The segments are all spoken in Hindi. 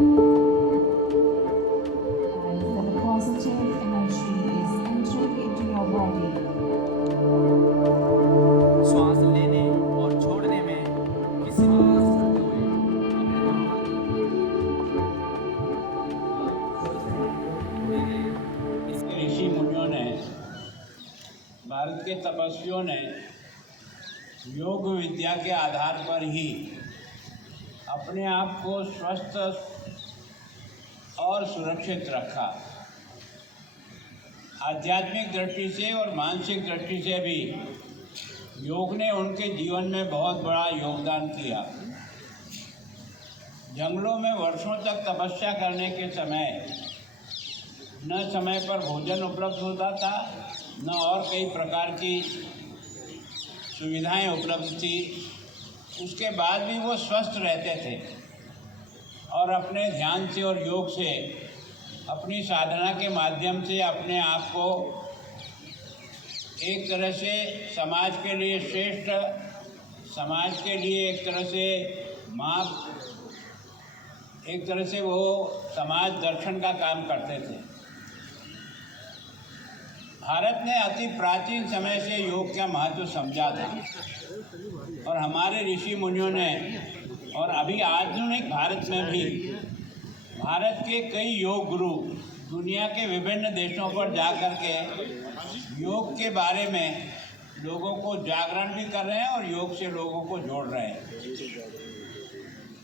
And the positive energy is entering into your body. श्वास लेने और छोड़ने में किसी भी करते हुए अपने दोनों इसके ऋषि मुनियों ने, भारत के तपस्वियों ने योग विद्या के आधार पर ही अपने आप को स्वस्थ और सुरक्षित रखा। आध्यात्मिक दृष्टि से और मानसिक दृष्टि से भी योग ने उनके जीवन में बहुत बड़ा योगदान किया। जंगलों में वर्षों तक तपस्या करने के समय न समय पर भोजन उपलब्ध होता था, न और कई प्रकार की सुविधाएं उपलब्ध थी। उसके बाद भी वो स्वस्थ रहते थे और अपने ध्यान से और योग से, अपनी साधना के माध्यम से अपने आप को एक तरह से समाज के लिए श्रेष्ठ, समाज के लिए एक तरह से माप, एक तरह से वो समाज दर्शन का काम करते थे। भारत ने अति प्राचीन समय से योग का महत्व समझा था और हमारे ऋषि मुनियों ने, और अभी आधुनिक भारत में भी भारत के कई योग गुरु दुनिया के विभिन्न देशों पर जाकर के योग के बारे में लोगों को जागरण भी कर रहे हैं और योग से लोगों को जोड़ रहे हैं।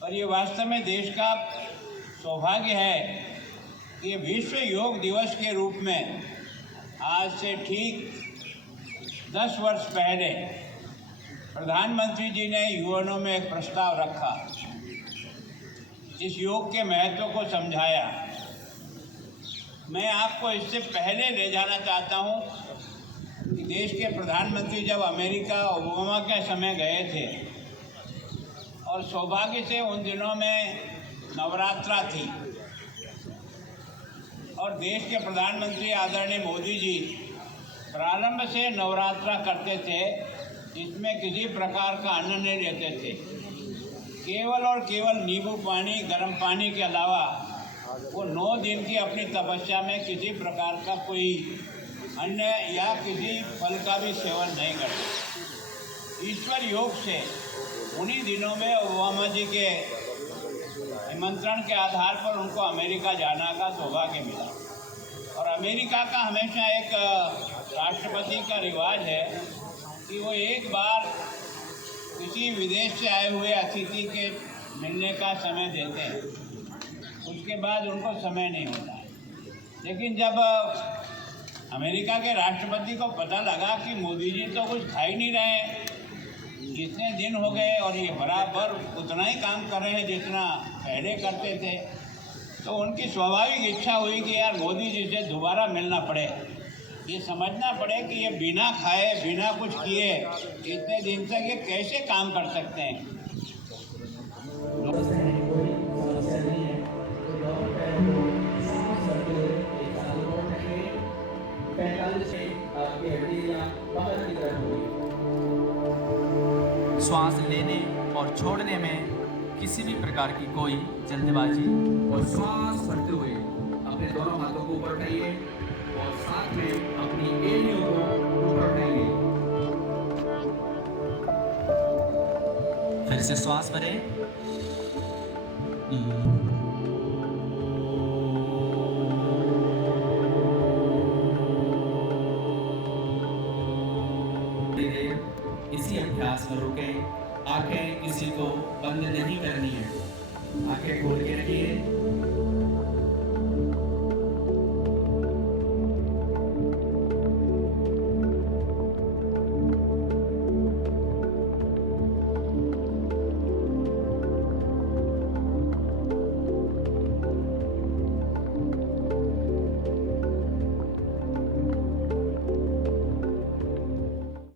और ये वास्तव में देश का सौभाग्य है कि विश्व योग दिवस के रूप में आज से ठीक 10 वर्ष पहले प्रधानमंत्री जी ने युवाओं में एक प्रस्ताव रखा, इस योग के महत्व को समझाया। मैं आपको इससे पहले ले जाना चाहता हूँ कि देश के प्रधानमंत्री जब अमेरिका ओबामा के समय गए थे और सौभाग्य से उन दिनों में नवरात्रा थी और देश के प्रधानमंत्री आदरणीय मोदी जी प्रारंभ से नवरात्रा करते थे, जिसमें किसी प्रकार का अन्न नहीं लेते थे। केवल और केवल नींबू पानी, गर्म पानी के अलावा वो 9 दिन की अपनी तपस्या में किसी प्रकार का कोई अन्न या किसी फल का भी सेवन नहीं करते। ईश्वर योग से उन्हीं दिनों में ओबामा जी के निमंत्रण के आधार पर उनको अमेरिका जाना का सौभाग्य मिला। और अमेरिका का हमेशा एक राष्ट्रपति का रिवाज है कि वो एक बार किसी विदेश से आए हुए अतिथि के मिलने का समय देते हैं, उसके बाद उनको समय नहीं होता है। लेकिन जब अमेरिका के राष्ट्रपति को पता लगा कि मोदी जी तो कुछ खा ही नहीं रहे हैं, इतने दिन हो गए और ये बराबर उतना ही काम कर रहे हैं जितना पहले करते थे, तो उनकी स्वाभाविक इच्छा हुई कि यार मोदी जी से दोबारा मिलना पड़े, ये समझना पड़े कि ये बिना खाए बिना कुछ किए इतने दिन तक ये कैसे काम कर सकते हैं। श्वास लेने और छोड़ने में किसी भी प्रकार की कोई जल्दबाजी, और श्वास भरते हुए अपने दोनों हाथों को ऊपर उठाइए और साथ में अपनी एड़ियों को ऊपर उठाइए। फिर से श्वास भरें। इसी अभ्यास में रुकें। आंखें किसी को बंद नहीं करनी है, आंखें खोल के रखिए।